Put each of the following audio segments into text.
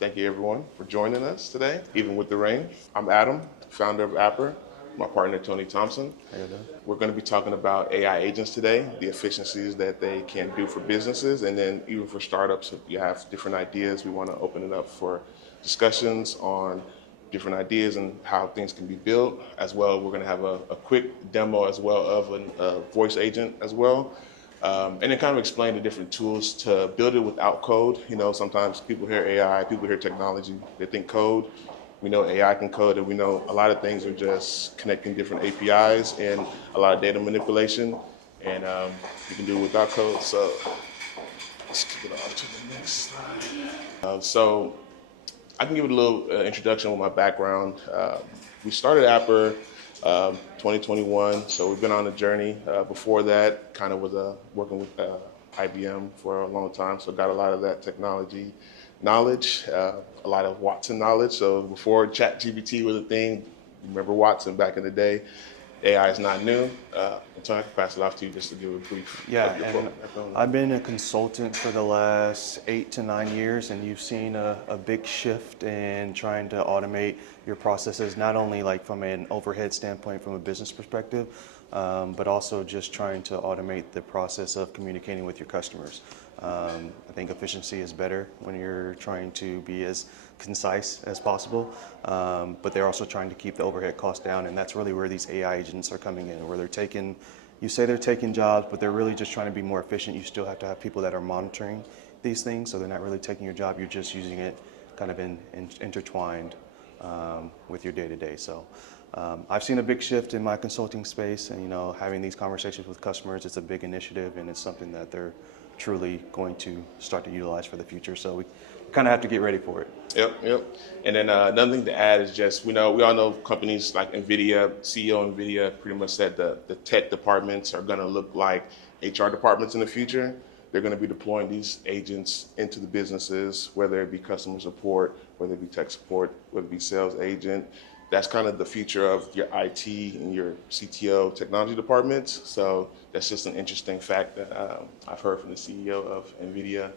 Thank you everyone for joining us today, even with the rain. I'm Adam, founder of Apperr, my partner Tony Thompson. How you doing? We're going to be talking about AI agents today, the efficiencies that they can do for businesses, and then even for startups. If you have different ideas, we want to open it up for discussions on different ideas and how things can be built. As well, we're going to have a quick demo as well of a voice agent as well. And then kind of explain the different tools to build it without code. You know, sometimes people hear AI, people hear technology, they think code. We know AI can code, and we know a lot of things are just connecting different APIs and a lot of data manipulation, and you can do it without code. So let's kick it off to the next slide. So I can give it a little introduction with my background. We started Apperr 2021, so we've been on a journey. Before that, kind of was working with IBM for a long time, so got a lot of that technology knowledge, a lot of Watson knowledge. So before ChatGPT was a thing, remember Watson back in the day. AI is not new. So I can pass it off to you just to give a brief. Yeah, and I've been a consultant for the last 8 to 9 years, and you've seen a big shift in trying to automate your processes, not only like from an overhead standpoint, from a business perspective, but also just trying to automate the process of communicating with your customers. I think efficiency is better when you're trying to be as concise as possible, but they're also trying to keep the overhead costs down, and that's really where these AI agents are coming in, where you say they're taking jobs, but they're really just trying to be more efficient. You still have to have people that are monitoring these things, so they're not really taking your job, you're just using it kind of intertwined with your day-to-day. So I've seen a big shift in my consulting space, and having these conversations with customers, it's a big initiative, and it's something that they're truly going to start to utilize for the future. So we kind of have to get ready for it. Yep. And then another thing to add is just, we all know companies like NVIDIA, CEO of NVIDIA pretty much said the tech departments are going to look like HR departments in the future. They're going to be deploying these agents into the businesses, whether it be customer support, whether it be tech support, whether it be sales agent. That's kind of the future of your IT and your CTO technology departments. So that's just an interesting fact that I've heard from the CEO of NVIDIA.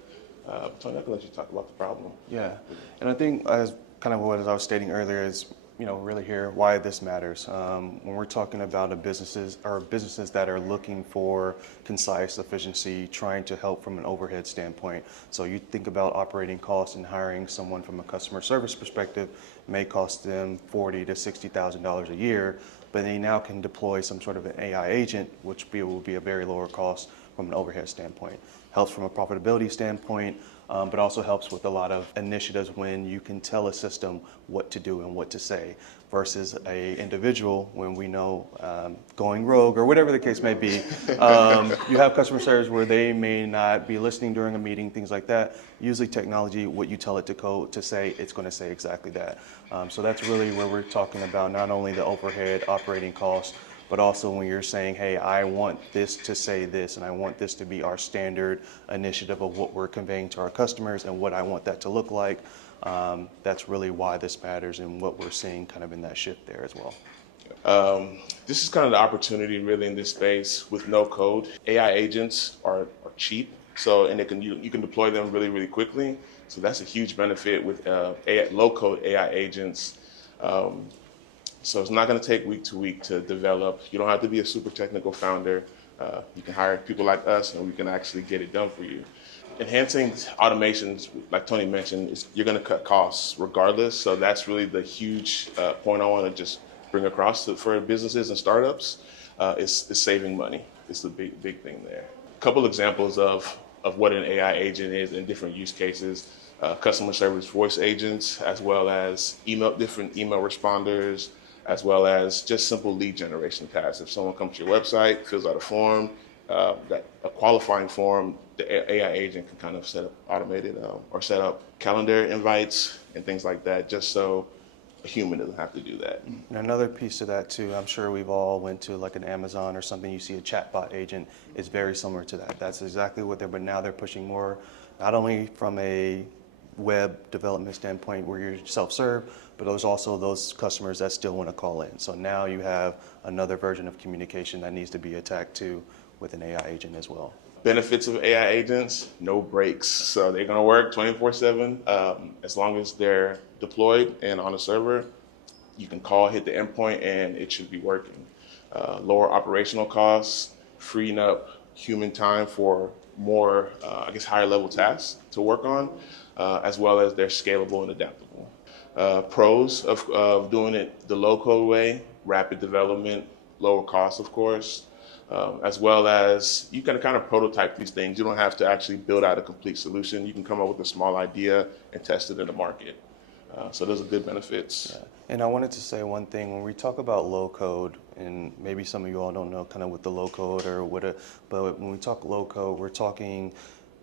Tony, I can let you talk about the problem. Yeah, and I think as I was stating earlier is, really here why this matters. When we're talking about businesses that are looking for concise efficiency, trying to help from an overhead standpoint. So you think about operating costs, and hiring someone from a customer service perspective may cost them $40,000 to $60,000 a year, but they now can deploy some sort of an AI agent, which will be a very lower cost from an overhead standpoint. Helps from a profitability standpoint, but also helps with a lot of initiatives when you can tell a system what to do and what to say, versus a individual when we know going rogue or whatever the case may be. You have customer service where they may not be listening during a meeting, things like that. Usually technology, what you tell it to code to say, it's going to say exactly that. So that's really where we're talking about not only the overhead operating costs, but also when you're saying, hey, I want this to say this, and I want this to be our standard initiative of what we're conveying to our customers and what I want that to look like. That's really why this matters, and what we're seeing kind of in that shift there as well. This is kind of the opportunity really in this space with no code. AI agents are cheap, so and you can deploy them really, really quickly. So that's a huge benefit with low-code AI agents. So it's not going to take week to week to develop. You don't have to be a super technical founder. You can hire people like us, and we can actually get it done for you. Enhancing automations, like Tony mentioned, you're going to cut costs regardless. So that's really the huge point I want to just bring across for businesses and startups. Is saving money. It's the big thing there. A couple examples of what an AI agent is in different use cases. Customer service voice agents, as well as different email responders, as well as just simple lead generation tasks. If someone comes to your website, fills out a form, a qualifying form, the AI agent can kind of set up automated or set up calendar invites and things like that, just so a human doesn't have to do that. And another piece to that too, I'm sure we've all went to like an Amazon or something, you see a chatbot agent, is very similar to that. That's exactly what but now they're pushing more, not only from a web development standpoint where you're self-serve, but there's also those customers that still want to call in. So now you have another version of communication that needs to be attacked to with an AI agent as well. Benefits of AI agents, no breaks. So they're going to work 24/7 as long as they're deployed and on a server. You can call, hit the endpoint, and it should be working. Lower operational costs, freeing up human time for more, higher level tasks to work on, as well as they're scalable and adaptable. Pros of doing it the low code way, rapid development, lower cost, of course, as well as you can kind of prototype these things. You don't have to actually build out a complete solution. You can come up with a small idea and test it in the market. So those are good benefits. Yeah. And I wanted to say one thing. When we talk about low code, and maybe some of you all don't know kind of what the low code or but when we talk low code, we're talking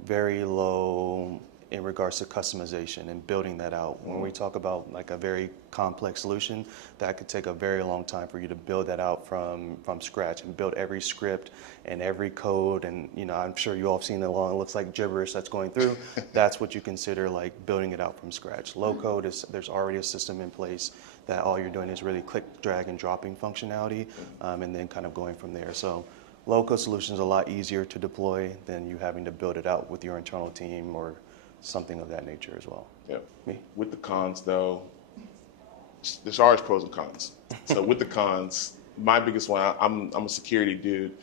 very low in regards to customization and building that out. When we talk about like a very complex solution, that could take a very long time for you to build that out from scratch and build every script and every code. And I'm sure you all have seen it along. It looks like gibberish that's going through. That's what you consider like building it out from scratch. Low code is there's already a system in place that all you're doing is really click, drag, and dropping functionality, and then kind of going from there. So low-code solutions are a lot easier to deploy than you having to build it out with your internal team or something of that nature as well. Yeah. Me? With the cons, though, there's always pros and cons. So with the cons, my biggest one, I'm a security dude.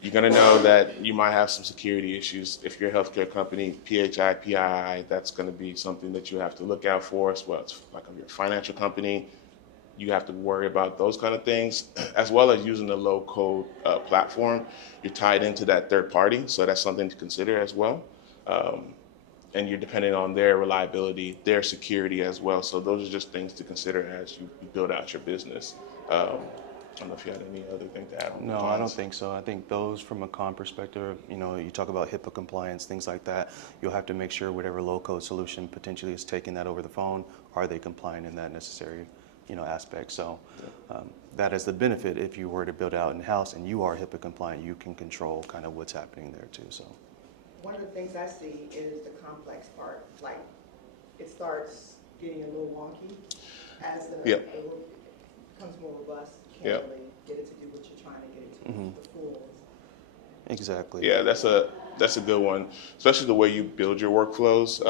You're gonna know that you might have some security issues. If you're a healthcare company, PHI, PII, that's gonna be something that you have to look out for as well. It's like if you're a financial company, you have to worry about those kind of things, as well as using the low-code platform. You're tied into that third party, so that's something to consider as well. And you're depending on their reliability, their security as well. So those are just things to consider as you build out your business. I don't know if you had any other thing to add on. No, I don't think so. I think those from a con perspective, you talk about HIPAA compliance, things like that. You'll have to make sure whatever low-code solution potentially is taking that over the phone, are they compliant in that necessary aspect. So that is the benefit. If you were to build out in-house and you are HIPAA compliant, you can control kind of what's happening there too. So one of the things I see is the complex part. Like it starts getting a little wonky as the Yep. it becomes more robust. You can't Yep. really get it to do what you're trying to get it to the full. exactly. Yeah, that's a good one, especially the way you build your workflows.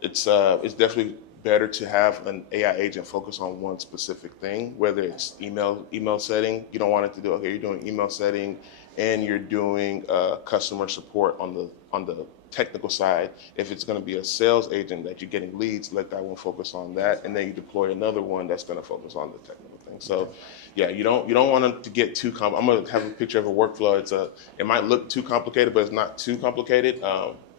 It's definitely better to have an AI agent focus on one specific thing, whether it's email setting. You don't want it to do, okay, you're doing email setting and you're doing customer support on the technical side. If it's going to be a sales agent that you're getting leads, let that one focus on that, and then you deploy another one that's going to focus on the technical thing. So, yeah, you don't want it to get too I'm going to have a picture of a workflow. It might look too complicated, but it's not too complicated.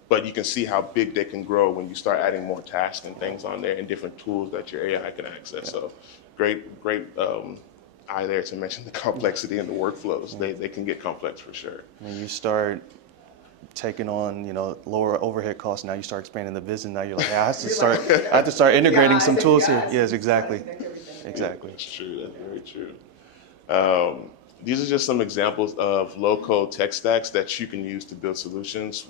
But you can see how big they can grow when you start adding more tasks and things on there and different tools that your AI can access. So, great eye there to mention the complexity in the workflows. They can get complex for sure. When you start taking on, lower overhead costs, now you start expanding the business. Now you're like, I have to start integrating some tools here. Yes, exactly. Exactly. That's true. That's very true. These are just some examples of low-code tech stacks that you can use to build solutions.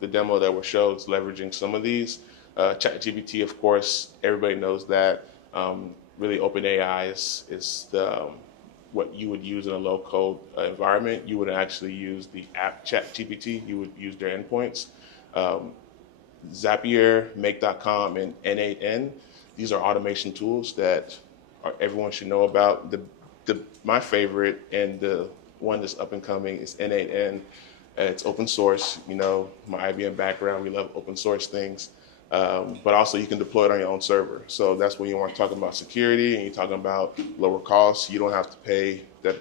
The demo that was showed is leveraging some of these. ChatGPT, of course, everybody knows that. Really, OpenAI is what you would use in a low-code environment. You would actually use the app ChatGPT. You would use their endpoints. Zapier, Make.com, and N8N. These are automation tools that everyone should know about. My favorite and the one that's up and coming is N8N. It's open source. My IBM background, we love open source things. But also you can deploy it on your own server. So that's when you want to talk about security and you're talking about lower costs. You don't have to pay that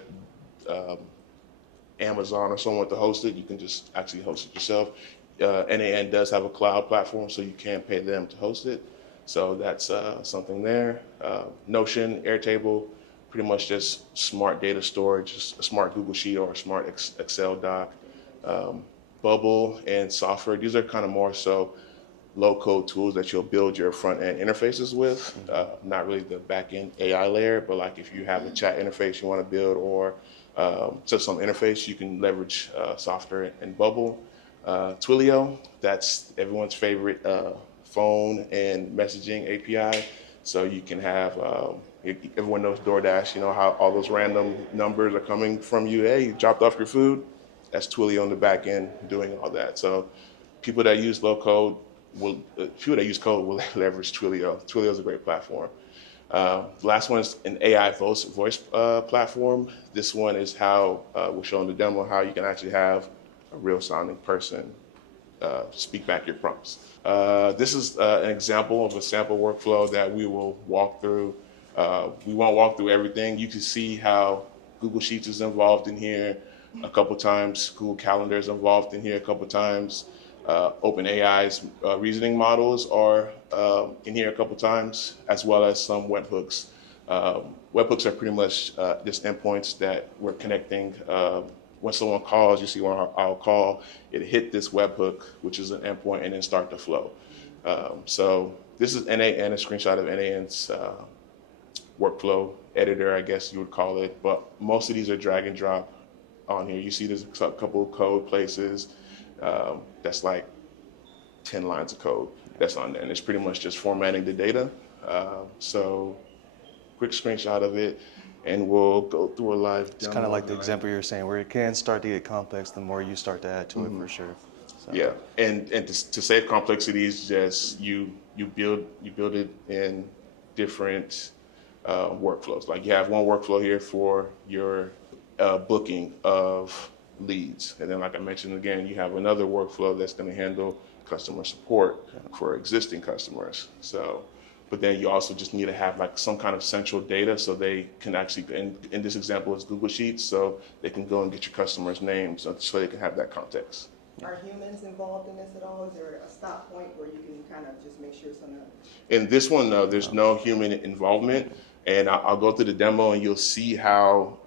Amazon or someone to host it. You can just actually host it yourself. N8N does have a cloud platform, so you can pay them to host it. So that's something there. Notion, Airtable, pretty much just smart data storage, just a smart Google Sheet or a smart Excel doc. Bubble and Software, these are kind of more so low-code tools that you'll build your front-end interfaces with, not really the back-end AI layer, but like if you have a chat interface you want to build or just some interface, you can leverage Software and Bubble. Twilio, that's everyone's favorite phone and messaging API. So you can have, everyone knows DoorDash, how all those random numbers are coming from you. Hey, you dropped off your food. that's Twilio on the back end doing all that. So people that use low code people that use code will leverage Twilio. Twilio is a great platform. The last one is an AI voice platform. This one is how we're showing the demo how you can actually have a real sounding person speak back your prompts. This is an example of a sample workflow that we will walk through. We won't walk through everything. You can see how Google Sheets is involved in here a couple times. Google Calendar is involved in here a couple times. OpenAI's reasoning models are in here a couple times, as well as some webhooks. Webhooks are pretty much just endpoints that we're connecting. When someone calls, you see when I'll call, it hit this webhook, which is an endpoint, and then start the flow. So this is NA and a screenshot of NAN's workflow editor, I guess you would call it. But most of these are drag and drop on here. You see there's a couple of code places. That's like 10 lines of code that's on there. And it's pretty much just formatting the data. So quick screenshot of it, and we'll go through a live demo. It's kind of like the example you were saying, where it can start to get complex the more you start to add to it, for sure. So. Yeah, and to save complexity is just you build it in different workflows. Like you have one workflow here for your booking of leads, and then like I mentioned again, you have another workflow that's going to handle customer support for existing customers. So, but then you also just need to have like some kind of central data so they can actually, in this example it's Google Sheets, so they can go and get your customers' names so they can have that context. Are humans involved in this at all? Is there a stop point where you can kind of just make sure something? In this one, no, there's no human involvement, and I'll go through the demo and you'll see how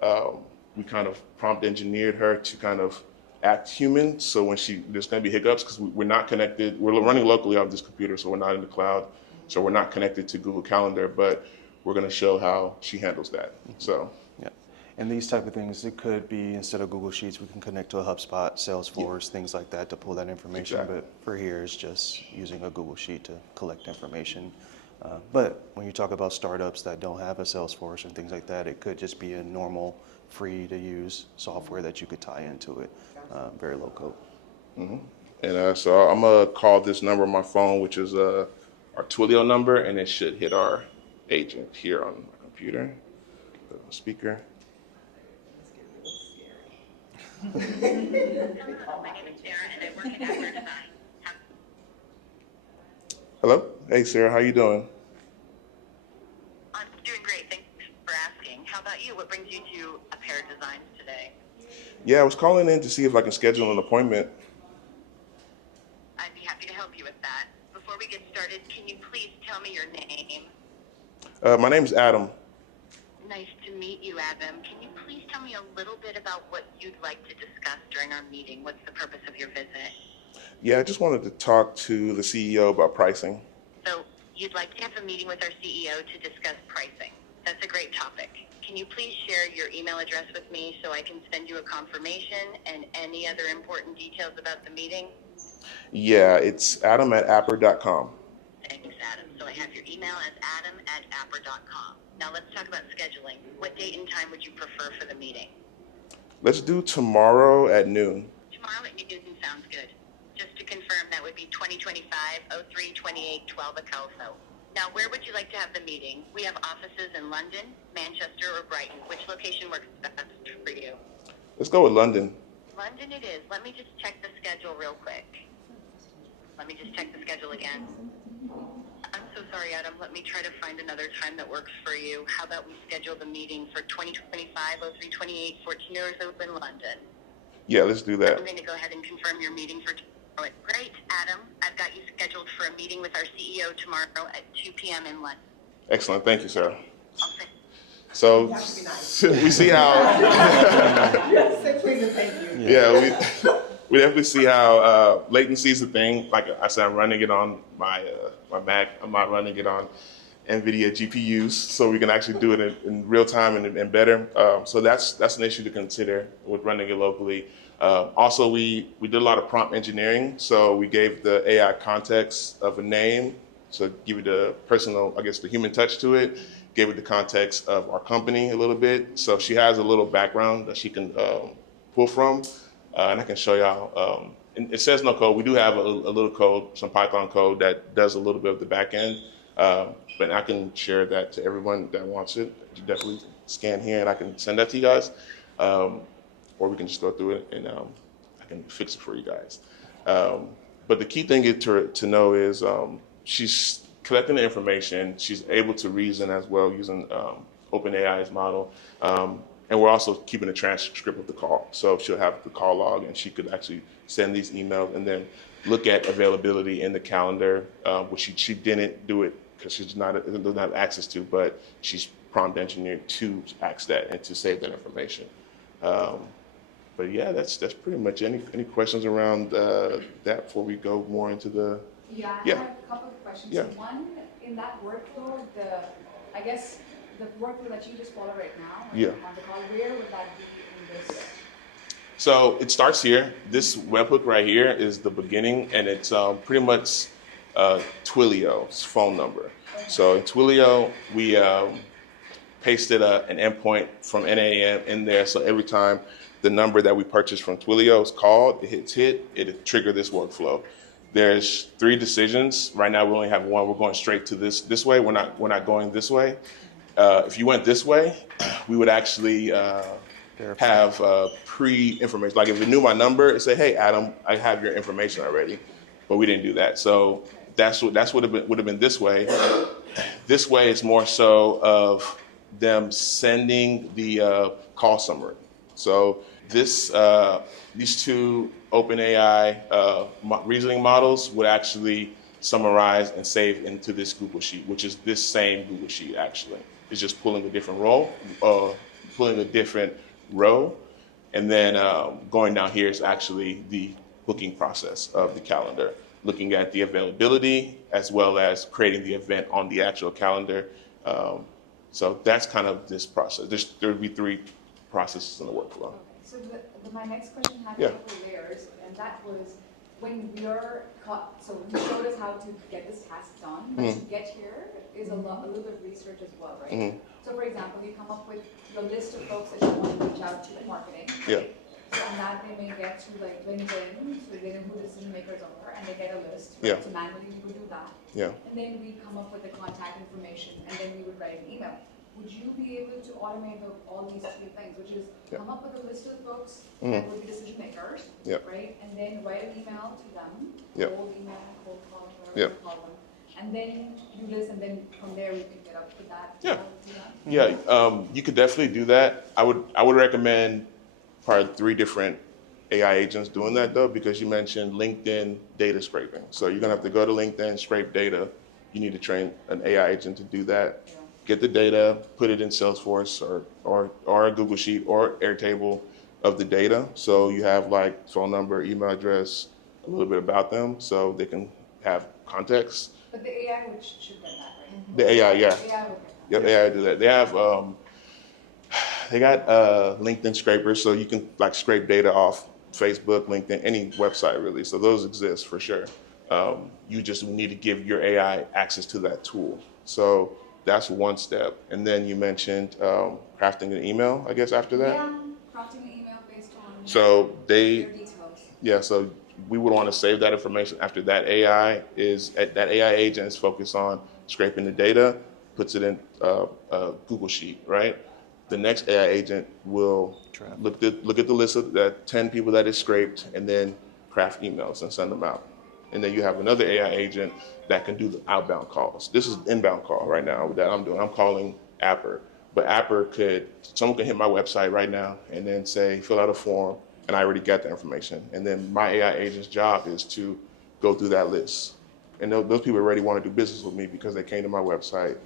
we kind of prompt engineered her to kind of act human. So when there's going to be hiccups because we're not connected. We're running locally off this computer, so we're not in the cloud. So we're not connected to Google Calendar, but we're going to show how she handles that. So. Yeah, and these type of things, it could be instead of Google Sheets, we can connect to a HubSpot, Salesforce, things like that to pull that information. Exactly. But for here, it's just using a Google Sheet to collect information. But when you talk about startups that don't have a Salesforce and things like that, it could just be a normal, free to use software that you could tie into it, very low code. Mm-hmm. And so I'm gonna call this number on my phone, which is our Twilio number, and it should hit our agent here on my computer. Put it on speaker. Hello, my name is Sarah, and I work at Apperr Design. Hello. Hey, Sarah. How you doing? I'm doing great. Thanks for asking. How about you? What brings you to Apperr Design today? Yeah, I was calling in to see if I can schedule an appointment. I'd be happy to help you with that. Before we get started, can you please tell me your name? My name's Adam. Nice to meet you, Adam. Can you please tell me a little bit about what you'd like to discuss during our meeting? What's the purpose of your visit? Yeah, I just wanted to talk to the CEO about pricing. So you'd like to have a meeting with our CEO to discuss pricing. That's a great topic. Can you please share your email address with me so I can send you a confirmation and any other important details about the meeting? Yeah, it's adam@apperr.com. Thanks, Adam. So I have your email as adam@apperr.com. Now let's talk about scheduling. What date and time would you prefer for the meeting? Let's do tomorrow at noon. Tomorrow at noon sounds good. Just to confirm, that would be 2025-03-28-12 Akelso. Now, where would you like to have the meeting? We have offices in London, Manchester, or Brighton. Which location works best for you? Let's go with London. London it is. Let me just check the schedule real quick. Let me just check the schedule again. I'm so sorry, Adam. Let me try to find another time that works for you. How about we schedule the meeting for 2025-03-28, 14 hours open, London? Yeah, let's do I'm that. going to go ahead and confirm your meeting for tomorrow. Great, Adam. I've got you scheduled for a meeting with our CEO tomorrow at 2 p.m. in London. Excellent. Thank you, Sarah. I'll send So You have to be nice. we see how, Yes, say please and thank you. yeah, we definitely see how latency is a thing. Like I said, I'm running it on my Mac. I'm not running it on NVIDIA GPUs, so we can actually do it in real time and better. So that's an issue to consider with running it locally. Also, we did a lot of prompt engineering, so we gave the AI context of a name, so give it the personal, I guess, the human touch to it. Gave it the context of our company a little bit, so she has a little background that she can pull from. and I can show y'all. And it says no code. We do have a little code, some Python code that does a little bit of the back end, but I can share that to everyone that wants it. You definitely scan here, and I can send that to you guys, or we can just go through it, and I can fix it for you guys. But the key thing to know is she's collecting the information. She's able to reason as well using OpenAI's model. And we're also keeping a transcript of the call. So she'll have the call log, and she could actually send these emails and then look at availability in the calendar, which she didn't do it because she doesn't have access to, but she's prompt engineered to ask that and to save that information. But yeah, that's pretty much any questions around that before we go more into the. Yeah, I Yeah. have a couple of questions. Yeah. So one, in that workflow, I guess the workflow that you just follow right now Yeah. on the call, where would that be in this? So it starts here. This webhook right here is the beginning, and it's pretty much Twilio's phone number. So in Twilio, we pasted an endpoint from NAM in there. So every time the number that we purchased from Twilio is called, it hits it'll trigger this workflow. There's 3 decisions. Right now we only have one. We're going straight to this way. We're not going this way. If you went this way, we would actually have pre-information. Like if it knew my number, it say, "Hey, Adam, I have your information already," but we didn't do that. So that's what would have been this way. This way is more so of them sending the call summary. So these 2 OpenAI reasoning models would actually summarize and save into this Google Sheet, which is this same Google Sheet actually. It's just pulling a different row, and then going down here is actually the booking process of the calendar, looking at the availability as well as creating the event on the actual calendar. So that's kind of this process. There would be 3 processes in the workflow. Okay. So my next question had Yeah. a couple of layers, and that was when so you showed us how to get this task done, but to get here is a little bit of research as well, right? So for example, you come up with your list of folks that you want to reach out to in marketing. Yeah. So on that they may get to like LinkedIn, so they know who the decision makers are, and they get a list. Yeah. So manually we would do that. Yeah. And then we come up with the contact information, and then we would write an email. Would you be able to automate all these 3 things, which is Yeah. come up with a list of folks that would be decision makers, Yeah. right? And then write an email to them, Yeah. cold email, cold call, whatever Yeah. you call them. And then do this, and then from there we pick it up with that. Yeah. Do that? Yeah, you could definitely do that. I would recommend probably 3 different AI agents doing that though, because you mentioned LinkedIn data scraping. So you're gonna have to go to LinkedIn, scrape data. You need to train an AI agent to do that. Yeah. Get the data, put it in Salesforce or a Google Sheet or Airtable of the data. So you have like phone number, email address, a little bit about them, so they can have context. But the AI should get that, right? The AI, yeah. The AI will get that. Yep, AI do that. They have they got LinkedIn scrapers, so you can like scrape data off Facebook, LinkedIn, any website really. So those exist for sure. You just need to give your AI access to that tool. So that's one step. And then you mentioned crafting an email, I guess, after that. Yeah, crafting an email based on So your details. yeah, so we would want to save that information after that AI agent is focused on scraping the data, puts it in a Google Sheet, right? The next AI agent will look at the list of the 10 people that is scraped and then craft emails and send them out. And then you have another AI agent that can do the outbound calls. This is inbound call right now that I'm doing. I'm calling Apperr. But Apperr someone can hit my website right now and then say, fill out a form, and I already got the information. And then my AI agent's job is to go through that list. And those people already want to do business with me because they came to my website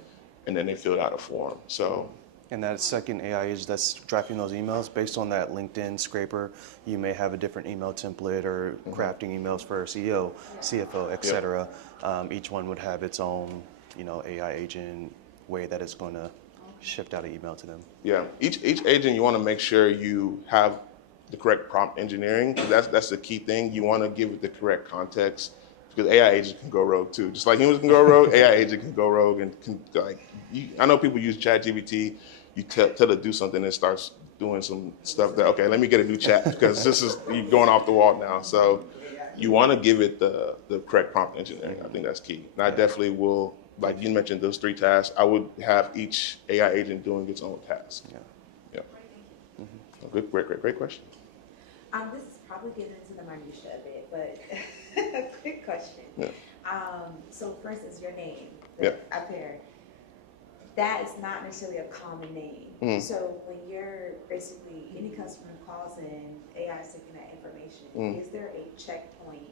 and then they filled out a form. So. And that second AI agent that's drafting those emails, based on that LinkedIn scraper, you may have a different email template or crafting emails for CEO, CFO, et cetera. Each one would have its own, AI agent way that it's going to shift out an email to them. Yeah, each agent, you want to make sure you have the correct prompt engineering. That's the key thing. You want to give it the correct context because AI agents can go rogue too. Just like humans can go rogue, AI agent can go rogue and can like. I know people use ChatGPT. You tell it to do something, and it starts doing some stuff that okay, let me get a new chat because this is you going off the wall now. So you want to give it the correct prompt engineering. I think that's key. And I definitely will. Like you mentioned, those 3 tasks. I would have each AI agent doing its own task. Yeah. Good, great question. This is probably getting into the minutia a bit, but a quick question. Yeah. So for instance, your name, Yeah. Apperr, that is not necessarily a common name. Mhm. So when you're basically, any customer calls in, AI is taking that information, Mhm. is there a checkpoint?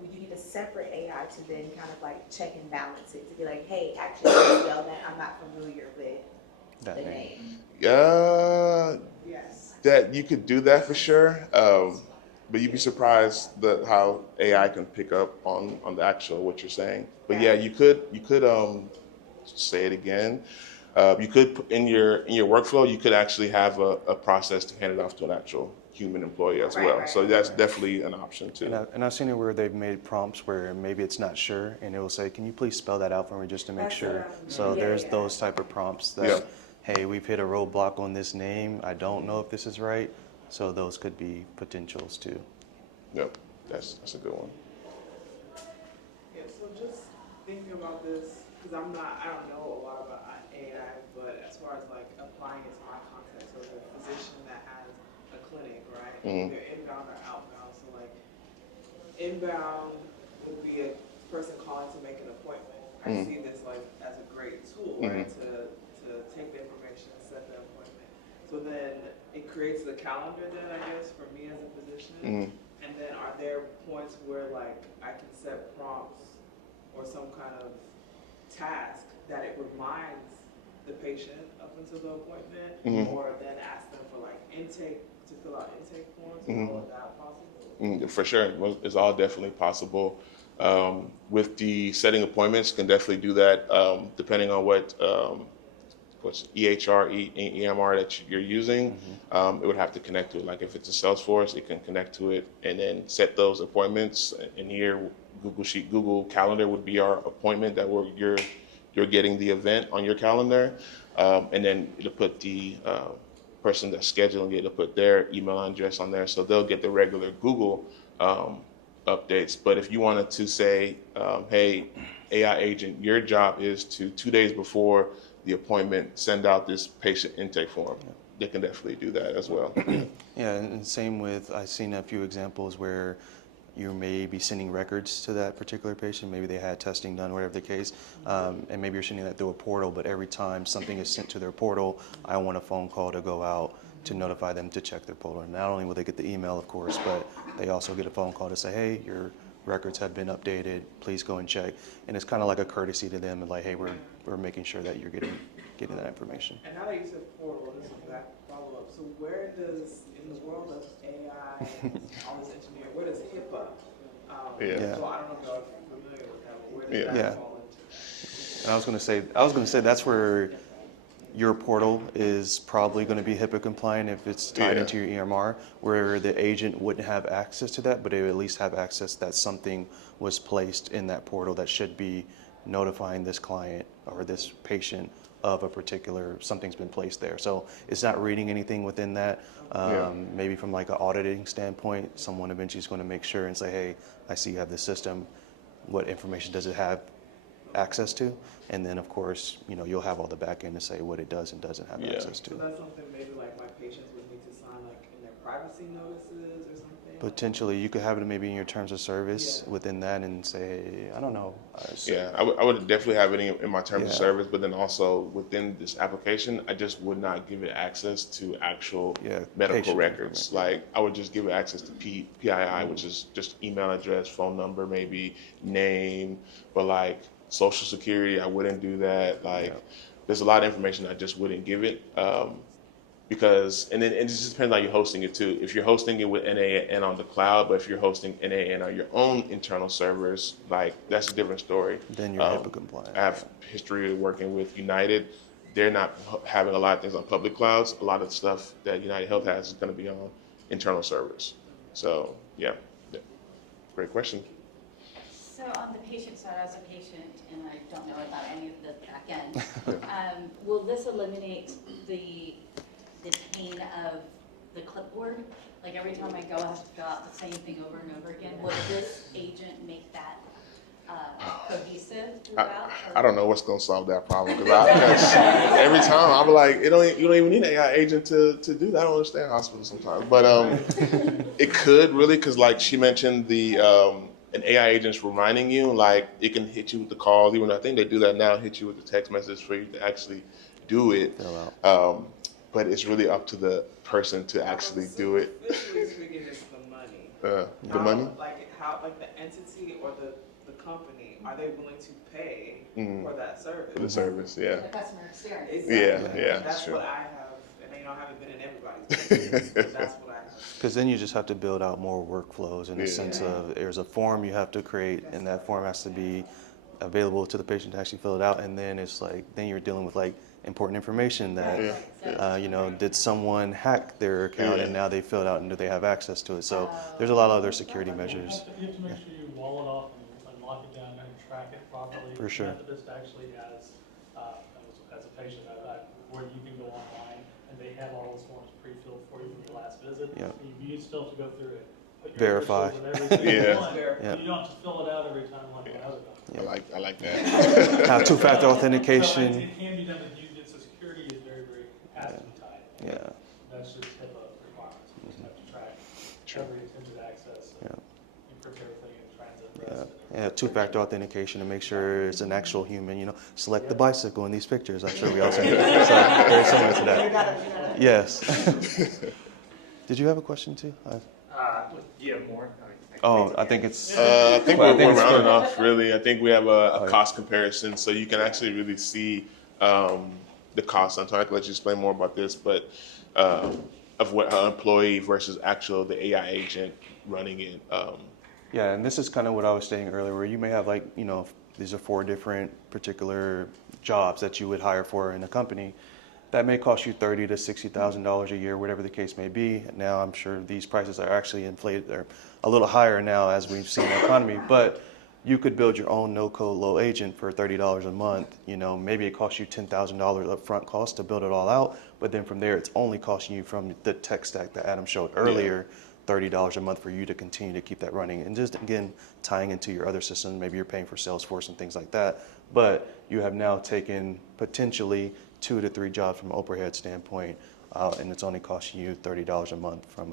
Would you need a separate AI to then kind of like check and balance it to be like, hey, actually, spell that, I'm not familiar with That the name. name. Yeah, Yes. that you could do that for sure. But you'd be surprised how AI can pick up on the actual what you're saying. But yeah, you could say it again. You could in your workflow, you could actually have a process to hand it off to an actual human employee as well. Right. So that's definitely an option too. And I've seen it where they've made prompts where maybe it's not sure, and it will say, "Can you please spell that out for me just to make That's sure?" what So yeah, there's yeah. those type of prompts that, Yeah. hey, we've hit a roadblock on this name. I don't know if this is right. So those could be potentials too. Yep, that's a good one. Yeah, so just thinking about this, because I don't know a lot about AI, but as far as like applying it to my context, or the physician that has a clinic, right? Mhm. They're inbound or outbound. So like inbound would be a person calling to make an appointment. I Mhm. see this like as a great tool, Mhm. right? To take the information and set the appointment. So then it creates the calendar then, I guess, for me as a physician. Mhm. And then are there points where like I can set prompts or some kind of task that it reminds the patient up until the appointment, Mhm. or then ask them for like intake to fill out intake forms? Is Mhm. all of that possible? For sure, it's all definitely possible. With the setting appointments, can definitely do that depending on what's EHR, EMR that you're using. It would have to connect to it. Like if it's a Salesforce, it can connect to it and then set those appointments. In here, Google Calendar would be our appointment that you're getting the event on your calendar, and then it'll put the person that's scheduling it, it'll put their email address on there, so they'll get the regular Google updates. But if you wanted to say, hey, AI agent, your job is to 2 days before the appointment send out this patient intake form, they can definitely do that as well. Yeah, and same with, I've seen a few examples where you may be sending records to that particular patient. Maybe they had testing done, whatever the case, and maybe you're sending that through a portal, but every time something is sent to their portal, I want a phone call to go out to notify them to check their portal. And not only will they get the email, of course, but they also get a phone call to say, hey, your records have been updated, please go and check. And it's kind of like a courtesy to them, and like, hey, we're making sure that you're getting that information. And now that you said portal, this is back follow up. So where does, in the world of AI and all this engineering, where does HIPAA? Yeah. So I don't know if y'all are familiar with that, but where does Yeah. that Yeah. fall into? And I was gonna say that's where your portal is probably going to be HIPAA compliant if it's tied Yeah. into your EMR, where the agent wouldn't have access to that, but they would at least have access that something was placed in that portal that should be notifying this client or this patient of a particular, something's been placed there. So it's not reading anything within that. Yeah. Maybe from like an auditing standpoint, someone eventually is going to make sure and say, hey, I see you have this system. What information does it have access to? And then of course, you'll have all the back end to say what it does and doesn't have Yeah. access to. So that's something maybe like my patients would need to sign like in their privacy notices or something? Potentially, you could have it maybe in your terms of service within that and say, I don't know. Yeah, I would definitely have it in my terms of Yeah. service, but then also within this application, I just would not give it access to actual Yeah, medical patient records. Like I would just give it access to PII, which is just email address, phone number, maybe name, but like social security, I wouldn't do that. Like there's a lot of information I just wouldn't give it. Because and then it just depends on you hosting it too. If you're hosting it with NAN on the cloud, but if you're hosting NAN on your own internal servers, like that's a different story. Then you're HIPAA compliant. I have history of working with United. They're not having a lot of things on public clouds. A lot of stuff that United Health has is going to be on internal servers. So yeah. Great question. So on the patient side, as a patient, and I don't know about any of the back end, will this eliminate the pain of the clipboard? Like every time I go, I have to fill out the same thing over and over again. Will this agent make that cohesive throughout? I don't know what's going to solve that problem because every time I'm like, you don't even need an AI agent to do that. I don't understand hospitals sometimes, but it could really because like she mentioned an AI agent's reminding you, like it can hit you with the call. Even I think they do that now, hit you with the text message for you to actually do it. But it's really up to the person to actually do it. Superficially speaking, it's the money. The money? Like the entity or the company, are they willing to pay for that service? For the service, yeah. The customer experience. Exactly. Yeah, That's true. what I have, and I haven't been in everybody's business, but that's what I have. Because then you just have to build out more workflows in the sense of there's a form you have to create, and that form has to be available to the patient to actually fill it out, and then it's like then you're dealing with like important information that did someone hack their account and now they filled out and do they have access to it? So there's a lot of other security measures. You have to make sure you wall it off and lock it down and track it properly. For sure. The methodist actually has, as a patient, where you can go online and they have all those forms pre-filled for you from your last visit. Yeah. You still have to go through it. Put your Verify. initials in every single one. Yeah. You don't have to fill it out every time like my other doctor. I like that. Have two-factor So authentication. it can be done, but so security is very has to be tight. Yeah. That's just HIPAA requirements. You just have to track every attempted access. Yeah. Encrypt everything in transit. Yeah. Yeah, two-factor authentication to make sure it's an actual human. Select the bicycle in these pictures. I'm sure we all see it. So very similar to that. Yes. Did you have a question too? Do you have more? I think it's. I think Well, I we're think it's rounding good. off, really. I think we have a cost comparison, so you can actually really see the cost. I'm trying to let you explain more about this, but of what an employee versus the AI agent running it. Yeah, and this is kind of what I was saying earlier, where you may have these are 4 different particular jobs that you would hire for in a company. That may cost you $30,000 to $60,000 a year, whatever the case may be. Now, I'm sure these prices are actually inflated. They're a little higher now as we've seen the economy, but you could build your own no-code low agent for $30 a month. Maybe it costs you $10,000 upfront cost to build it all out, but then from there, it's only costing you from the tech stack that Adam showed earlier, $30 a month for you to continue to keep that running. And just, again, tying into your other systems, maybe you're paying for Salesforce and things like that, but you have now taken potentially 2 to 3 jobs from an overhead standpoint, and it's only costing you $30 a month from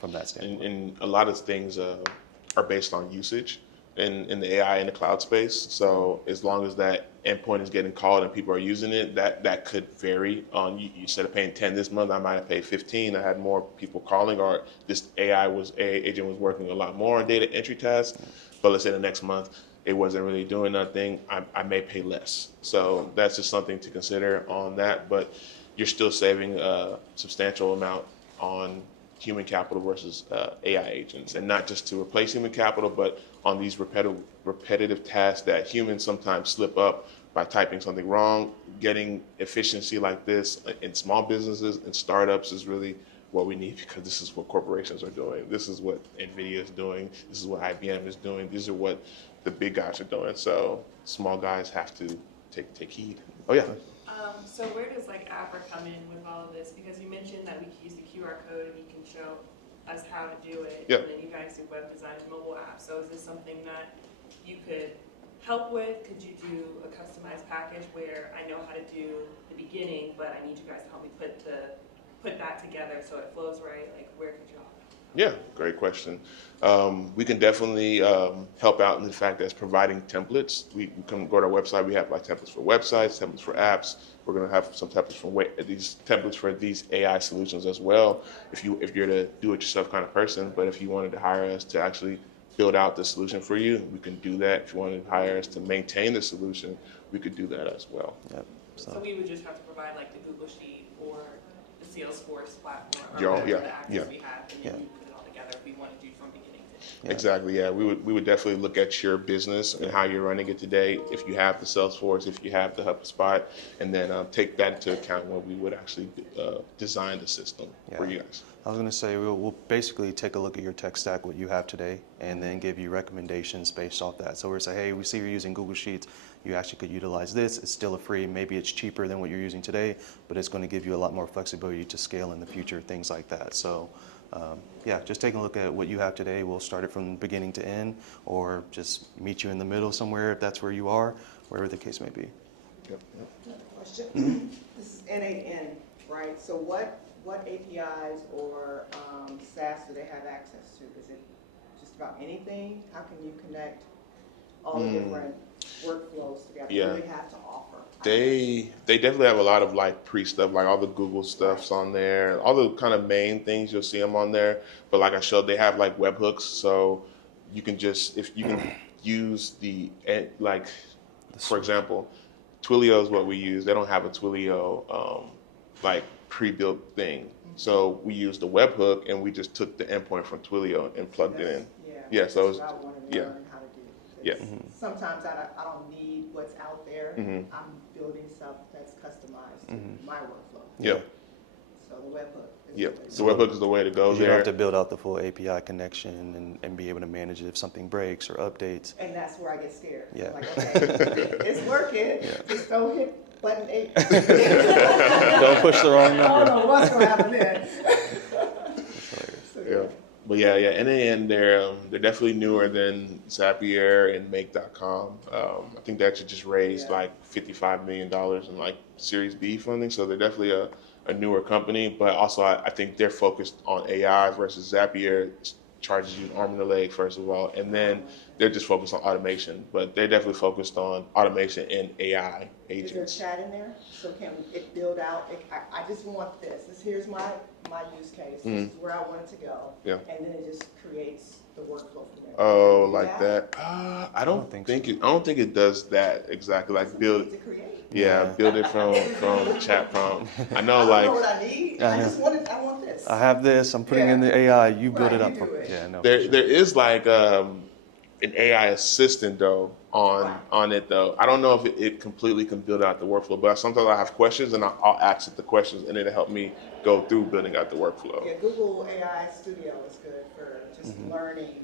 from that standpoint. And a lot of things are based on usage in the AI and the cloud space. So as long as that endpoint is getting called and people are using it, that could vary. You instead of paying 10 this month, I might have paid 15. I had more people calling, or this AI agent was working a lot more on data entry tasks. But let's say the next month, it wasn't really doing nothing, I may pay less. So that's just something to consider on that, but you're still saving a substantial amount on human capital versus AI agents, and not just to replace human capital, but on these repetitive tasks that humans sometimes slip up by typing something wrong. Getting efficiency like this in small businesses and startups is really what we need, because this is what corporations are doing. This is what NVIDIA is doing. This is what IBM is doing. These are what the big guys are doing. So small guys have to take heed. Oh yeah. So where does Apperr come in with all of this? Because you mentioned that we can use the QR code and you can show us how to do it. Yeah. And then you guys do web design and mobile apps. So is this something that you could help with? Could you do a customized package where I know how to do the beginning, but I need you guys to help me put that together so it flows right? Where could you help? Yeah, great question. We can definitely help out in the fact that providing templates. We can go to our website. We have templates for websites, templates for apps. We're going to have some templates for these AI solutions as well. If you're the do-it-yourself kind of person, but if you wanted to hire us to actually build out the solution for you, we can do that. If you wanted to hire us to maintain the solution, we could do that as well. Yep. So we would just have to provide the Google Sheet or the Salesforce platform, Yeah, or yeah, the access yeah. we have, and then you put it all together if we want to do from beginning to Yeah. Exactly. Yeah, we would definitely look at your business and how you're running it today. If you have the Salesforce, if you have the HubSpot, and then take that into account when we would actually design the system for Yeah. you guys. I was going to say, we'll basically take a look at your tech stack, what you have today, and then give you recommendations based off that. So we're say, hey, we see you're using Google Sheets. You actually could utilize this. It's still a free. Maybe it's cheaper than what you're using today, but it's going to give you a lot more flexibility to scale in the future, things like that. So yeah, just take a look at what you have today. We'll start it from beginning to end, or just meet you in the middle somewhere if that's where you are, wherever the case may be. Yep. Another question. This is NAN, right? So what APIs or SaaS do they have access to? Is it just about anything? How can you connect all the different workflows together? Yeah. What do they have to offer? They definitely have a lot of like pre-stuff, like all the Google stuff's on there, all the kind of main things you'll see them on there. But like I showed, they have like webhooks, so you can just if you can use the like, for example, Twilio is what we use. They don't have a Twilio like pre-built thing, so we used the webhook and we just took the endpoint from Twilio and plugged it in. Yeah. Yeah, so that's what I wanted to yeah. learn how to do. Yeah. Sometimes I don't need what's out there. Mhm. I'm building stuff that's customized to my workflow. Yep. So the webhook. is Yep. the way to So go. webhook is the way to go You don't there. have to build out the full API connection and be able to manage it if something breaks or updates. And that's where I get scared. Yeah. I'm like, okay, it's working. Yeah. Just don't hit button 8. Don't push the wrong I don't number. know what's gonna happen then. That's hilarious. So, Yeah. But yeah, NAN, they're definitely newer than Zapier and Make.com. I think they actually just raised like $55 million in like Series B funding, so they're definitely a newer company. But also, I think they're focused on AI versus Zapier charges you an arm and a leg first of all, and then they're just focused on automation. But they're definitely focused on automation and AI is there agents. chat in there? So can it build out? I just want this. Here's my use case. This is where I want it to go. Yeah. And then it just creates the workflow from there. Oh, Do like that? I don't think think I don't think it does that exactly. Like It's build. easy to create. Yeah, build it from chat prompt. I know, I like, don't know what I need. I I know. just want it. I want this. I have this. I'm putting in the AI. You build Right, it up. you do it. Yeah, no. there is like an AI assistant though on it though. I don't know if it completely can build out the workflow, but sometimes I have questions and I'll ask it the questions and it'll help me go through building out the workflow. Yeah, Google AI Studio is good for just learning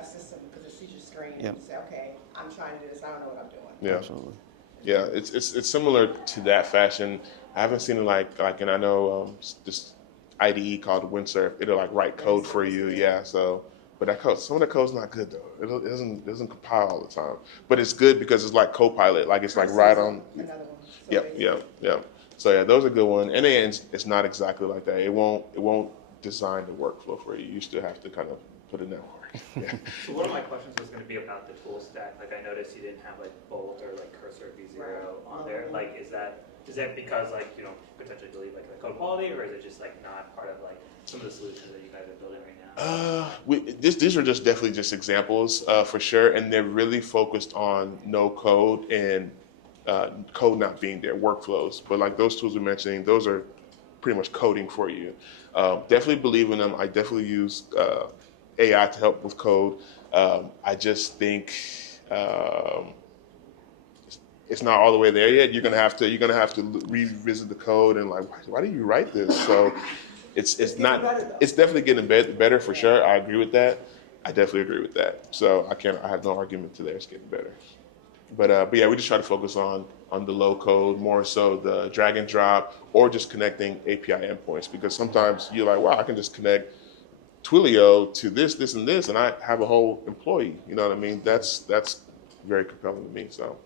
a system because it sees your screen and you say, okay, I'm trying to do this. I don't know what I'm doing. Yeah. Absolutely. Yeah, it's similar to that fashion. I haven't seen it like and I know this IDE called Windsurf. It'll like write code for you. Yeah, so but that code, some of the code's not good though. It doesn't compile all the time. But it's good because it's like Copilot. Like it's like right on. Another one. So Yep. So yeah, those are good ones. And then it's not exactly like that. It won't design the workflow for you. You still have to kind of put in that work. Yeah. So one of my questions was going to be about the tool stack. Like I noticed you didn't have like Bolt or like Cursor V0 on there. Like is that because like you don't potentially believe like the code quality, or is it just like not part of like some of the solutions that you guys are building right now? These are just definitely just examples for sure, and they're really focused on no code and code not being there, workflows. But like those tools we're mentioning, those are pretty much coding for you. Definitely believe in them. I definitely use AI to help with code. I just think it's not all the way there yet. You're gonna have to revisit the code and like, why do you write this? So it's not. It's definitely getting better for sure. I agree with that. I definitely agree with that. So I have no argument to there. It's getting better. But yeah, we just try to focus on the low code, more so the drag and drop, or just connecting API endpoints. Because sometimes you're like, wow, I can just connect Twilio to this, and this, and I have a whole employee. You know what I mean? That's very compelling to me. So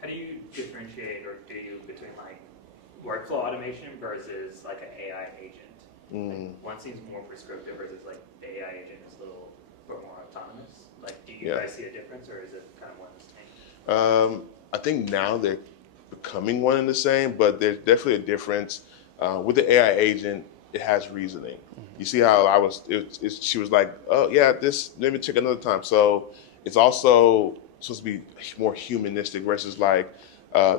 How do you differentiate or do you between like workflow automation versus like an AI agent? Like, one seems more prescriptive versus like the AI agent is a little bit more autonomous. Like, do you guys see a difference, or is it kind of one and the same? I think now they're becoming one and the same, but there's definitely a difference. With the AI agent, it has reasoning. You see how she was like, oh yeah, let me check another time. So it's also supposed to be more humanistic versus like,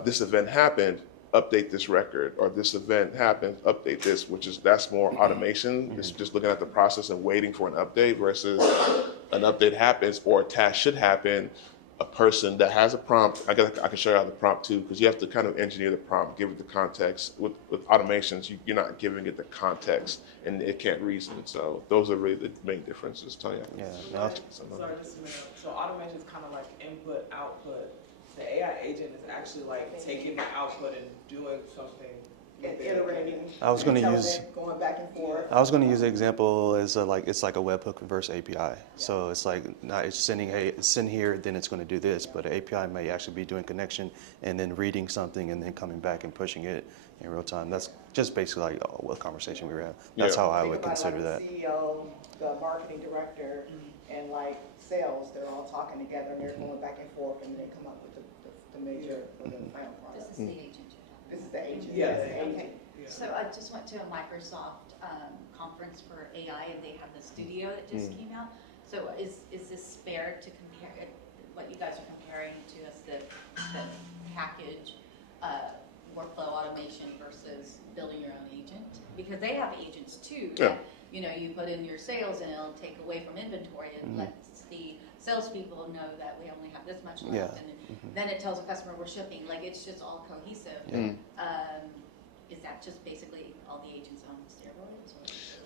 this event happened, update this record, or this event happens, update this, that's more automation. It's just looking at the process and waiting for an update versus an update happens or a task should happen. A person that has a prompt, I can show you how the prompt too, because you have to kind of engineer the prompt, give it the context. With automations, you're not giving it the context, and it can't reason. So those are really the main differences, Tanya. Yeah. Sorry, just a minute. So automation is kind of like input, output. The AI agent is actually like taking the output and doing something. And iterating. I was gonna telling use- it, going back and forth. I was going to use the example as it's like a webhook versus API. So it's like not it's sending, hey, send here, then it's going to do this. But an API may actually be doing connection and then reading something and then coming back and pushing it in real time. That's just basically like what conversation we were having. That's how I Think would about consider like that. the CEO, the marketing director, and like sales, they're all talking together and they're going back and forth and they come up with the major, or the final This product. is the agent. This is the agent. Yeah, This is the the agent. agent. So I just went to a Microsoft conference for AI, and they have the studio that just came out. So is this fair to compare what you guys are comparing to as the package workflow automation versus building your own agent? Because they have agents too. Yeah. That, you put in your sales and it'll take away from inventory and lets the salespeople know that we only have this much left. Yeah. And then it tells the customer we're shipping. Like it's just all cohesive. Is that just basically all the agents on steroids?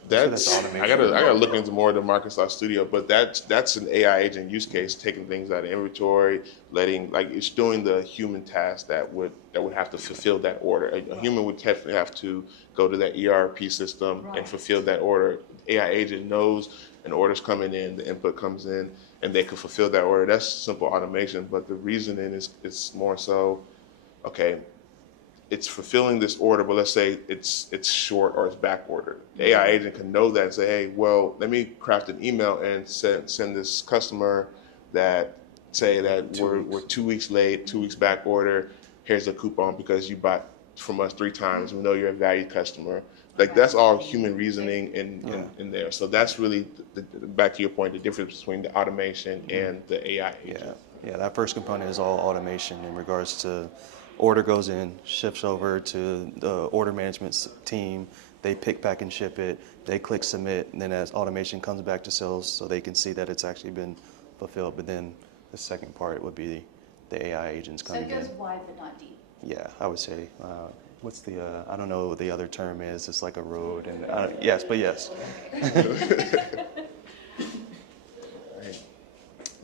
That's automation. I gotta look into more of the Microsoft Studio, but that's an AI agent use case, taking things out of inventory, it's doing the human task that would have to fulfill that order. A human would definitely have to go to that ERP system and fulfill that order. AI agent knows an order's coming in, the input comes in, and they can fulfill that order. That's simple automation, but the reasoning is more so, okay, it's fulfilling this order, but let's say it's short or it's back ordered. The AI agent can know that and say, hey, well, let me craft an email and send this customer that say that we're 2 weeks late, 2 weeks back order. Here's a coupon because you bought from us 3 times. We know you're a valued customer. Like that's all human reasoning in there. So that's really back to your point, the difference between the automation and the AI agent. Yeah, that first component is all automation in regards to order goes in, shifts over to the order management team. They pick, pack, and ship it. They click submit, and then as automation comes back to sales, so they can see that it's actually been fulfilled. But then the second part would be the AI agents So coming it goes in. wide but not deep. Yeah, I would say. What's the? I don't know what the other term is. It's like a road, and yes, but yes. Right.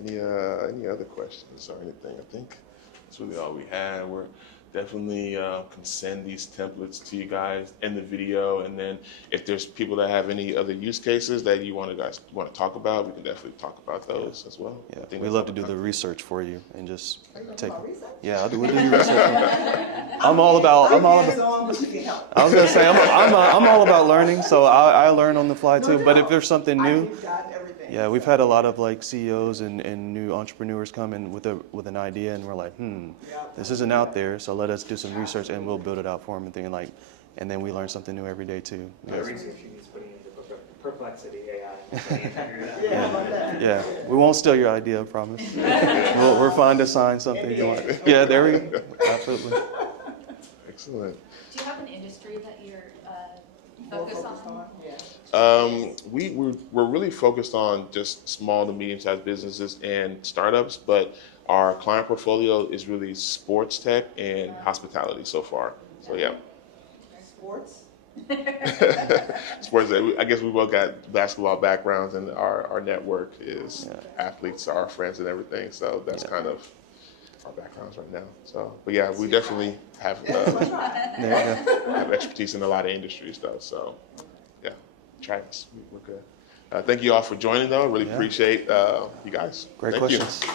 Any other questions or anything? I think that's really all we had. We're definitely can send these templates to you guys in the video, and then if there's people that have any other use cases that you want to talk about, we can definitely talk about those as well. Yeah, I think we that's love all to do the the time. research for you and just Are you gonna take. talk about research? Yeah, we'll do your research. I'm all about. Hands-on, but you can help. I was gonna say I'm all about learning, so I learn on the fly too. But if there's something I new, deep dive everything. yeah, we've had a lot of like CEOs and new entrepreneurs come in with an idea, and we're like, this isn't out there, so let us do some research and we'll build it out for them and then we learn something new every day too. The research you need putting into Perplexity AI. Figure it out. Yeah, how about that? Yeah, we won't steal your idea, I promise. We're fine to sign something you want. Yeah, there we go. Absolutely. Excellent. Do you have an industry that you're More focused focused on? Yeah. We're really focused on just small to medium-sized businesses and startups, but our client portfolio is really sports tech and hospitality so far. So yeah, Sports? sports. I guess we both got basketball backgrounds, and our network is athletes, our friends, and everything. So that's kind of our backgrounds right now. So, but yeah, we definitely have have expertise in a lot of industries though. So yeah, try this. We're good. Thank you all for joining though. Really appreciate you guys. Great Thank you. questions.